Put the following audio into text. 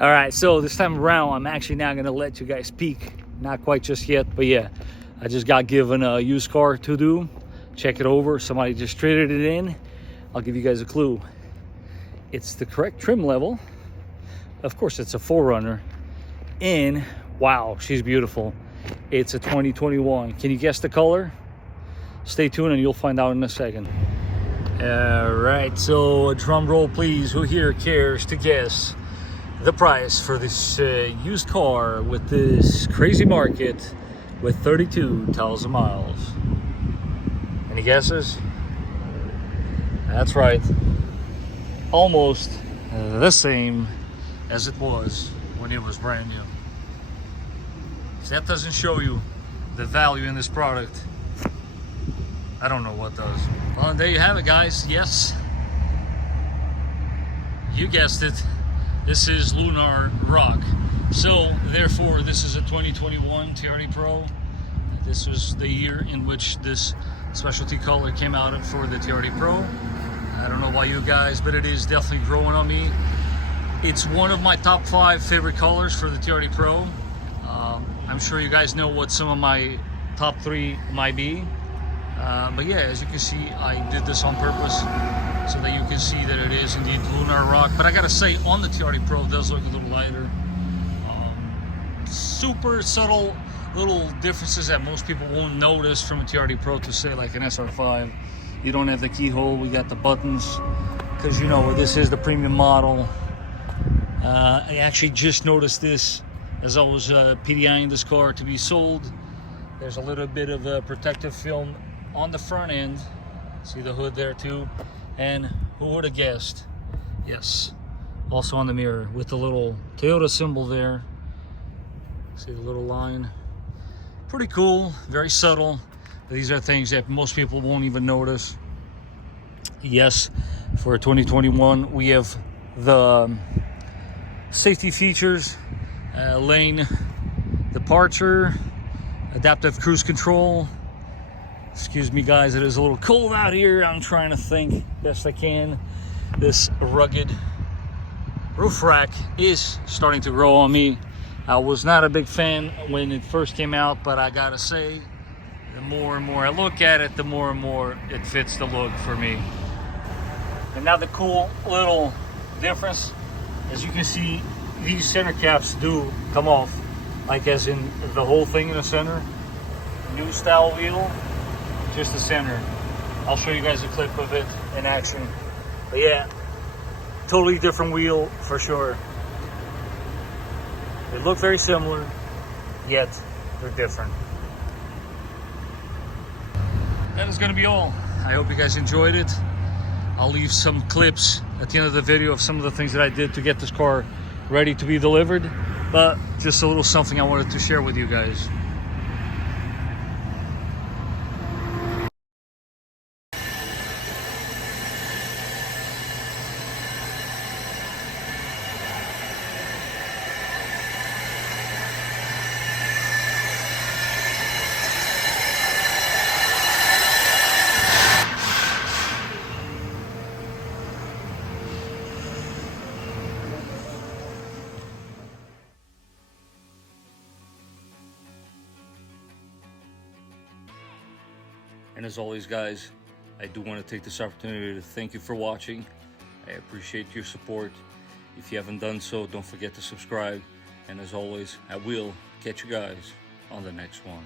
All right, so this time around, I'm actually not gonna let you guys peek. Not quite just yet, but yeah, I just got given a used car to do. Check it over. Somebody just traded it in. I'll give you guys a clue. It's the correct trim level. Of course, it's a 4Runner. And wow, she's beautiful. It's a 2021. Can you guess the color? Stay tuned and you'll find out in a second. All right, so a drum roll, please. Who here cares to guess the price for this used car with this crazy market with 32,000 miles? Any guesses? That's right. Almost the same as it was when it was brand new. If that doesn't show you the value in this product, I don't know what does. Well, and there you have it, guys. Yes, you guessed it. This is Lunar Rock. So therefore, this is a 2021 TRD Pro. This was the year in which this specialty color came out for the TRD Pro. I don't know about you guys, but it is definitely growing on me. It's one of my top 5 favorite colors for the TRD Pro. I'm sure you guys know what some of my top 3 might be. But yeah, as you can see, I did this on purpose so that you can see that it is indeed Lunar Rock. But I gotta say, on the TRD Pro, it does look a little lighter. Super subtle little differences that most people won't notice from a TRD Pro to say like an SR5. You don't have the keyhole, we got the buttons, because you know, this is the premium model. I actually just noticed this as I was PDIing this car to be sold. There's a little bit of a protective film on the front end. See the hood there too. And who would have guessed? Yes, also on the mirror with the little Toyota symbol there. See the little line? Pretty cool, very subtle. These are things that most people won't even notice. Yes, for 2021, we have the safety features, lane departure, adaptive cruise control. Excuse me guys, it is a little cold out here. I'm trying to think best I can. This rugged roof rack is starting to grow on me. I was not a big fan when it first came out, but I gotta say, the more and more I look at it, the more and more it fits the look for me. And now the cool little difference, as you can see, these center caps do come off, like as in the whole thing in the center. New style wheel, just the center. I'll show you guys a clip of it in action. But yeah, totally different wheel for sure. They look very similar, yet they're different. That is gonna be all. I hope you guys enjoyed it. I'll leave some clips at the end of the video of some of the things that I did to get this car ready to be delivered, but just a little something I wanted to share with you guys. And as always, guys, I do want to take this opportunity to thank you for watching. I appreciate your support. If you haven't done so, don't forget to subscribe. And as always, I will catch you guys on the next one.